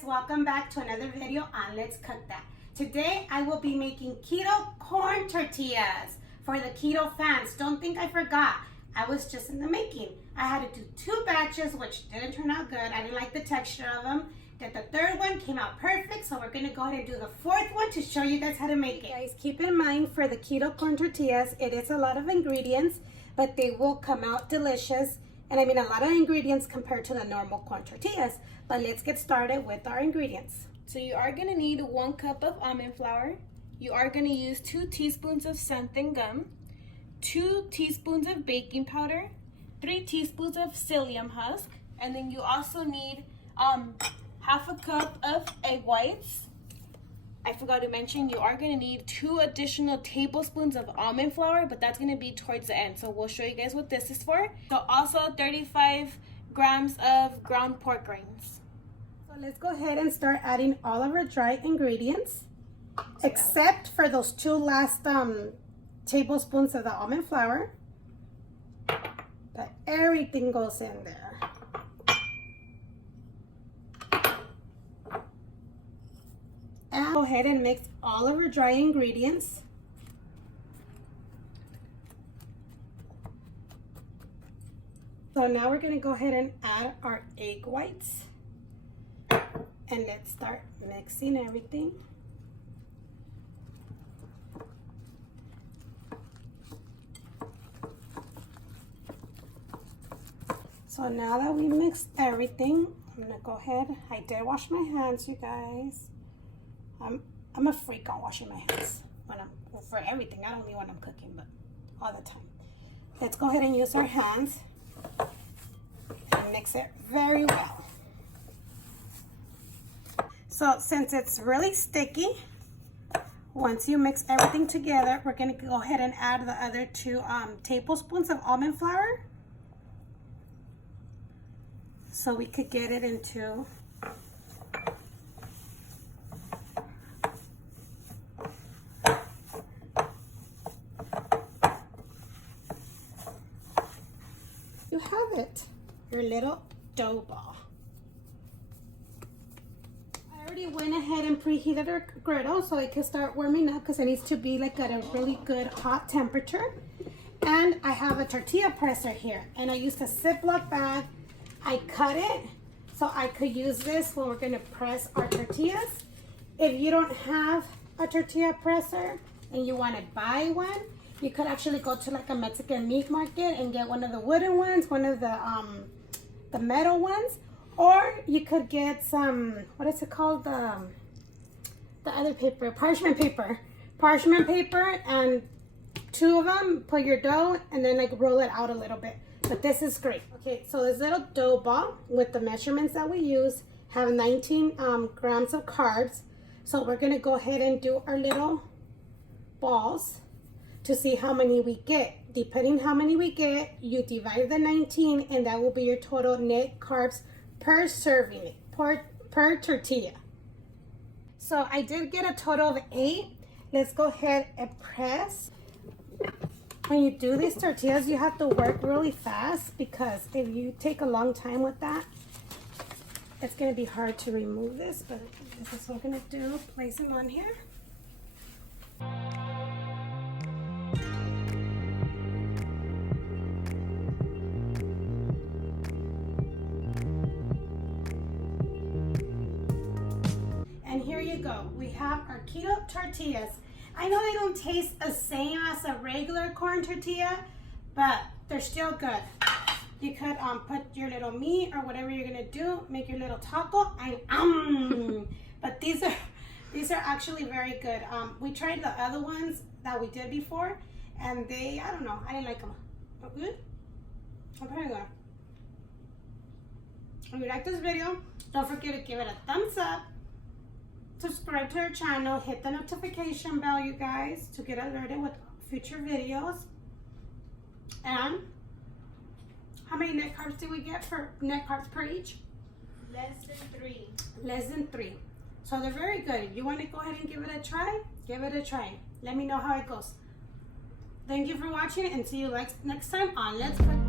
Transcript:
guys, welcome back to another video on Let's Cook That. Today I will be making keto corn tortillas for the keto fans. Don't think I forgot. I was just in the making. I had to do 2 batches, which didn't turn out good. I didn't like the texture of them. Did the 3rd one, came out perfect, so we're gonna go ahead and do the 4th one to show you guys how to make it. Guys, keep in mind for the keto corn tortillas, it is a lot of ingredients, but they will come out delicious. And I mean a lot of ingredients compared to the normal corn tortillas. But let's get started with our ingredients. So you are gonna need 1 cup of almond flour. You are gonna use 2 teaspoons of Xanthan Gum, 2 teaspoons of baking powder, 3 teaspoons of Psyllium husk, and then you also need half a cup of egg whites. I forgot to mention you are going to need 2 additional tablespoons of almond flour, but that's going to be towards the end. So we'll show you guys what this is for. So also 35 grams of ground pork rinds. So let's go ahead and start adding all of our dry ingredients, except for those 2 last tablespoons of the almond flour. But everything goes in there. And go ahead and mix all of our dry ingredients. So now we're going to go ahead and add our egg whites. And let's start mixing everything. So now that we mixed everything, I'm going to go ahead. I did wash my hands, you guys. I'm a freak on washing my hands for everything. Not only when I'm cooking, but all the time. Let's go ahead and use our hands and mix it very well. So since it's really sticky, once you mix everything together, we're going to go ahead and add the other 2 tablespoons of almond flour, so we could get it into your little dough ball. I already went ahead and preheated our griddle so it can start warming up, because it needs to be like at a really good hot temperature. And I have a tortilla presser here, and I used a Ziploc bag. I cut it so I could use this when we're going to press our tortillas. If you don't have a tortilla presser and you want to buy one, you could actually go to like a Mexican meat market and get one of the wooden ones, one of the metal ones, or you could get some, what is it called, the other paper, parchment paper, and 2 of them, put your dough and then like roll it out a little bit. But this is great. Okay, so this little dough ball with the measurements that we use have 19 grams of carbs. So we're gonna go ahead and do our little balls to see how many we get. Depending how many we get, you divide the 19, and that will be your total net carbs per serving, per tortilla. So I did get a total of 8. Let's go ahead and press. When you do these tortillas, you have to work really fast, because if you take a long time with that, it's going to be hard to remove this. But this is what we're going to do. Place them on here. And here you go. We have our keto tortillas. I know they don't taste the same as a regular corn tortilla, but they're still good. You could put your little meat or whatever you're gonna do, make your little taco, but these are actually very good. We tried the other ones that we did before, and I don't know, I didn't like them. But good? I'm pretty good. If you like this video, don't forget to give it a thumbs up. Subscribe to our channel, hit the notification bell, you guys, to get alerted with future videos. And how many net carbs do we get for net carbs per each? Less than 3. Less than 3. So they're very good. If you want to go ahead and give it a try, give it a try. Let me know how it goes. Thank you for watching, and see you next time on Let's Cook.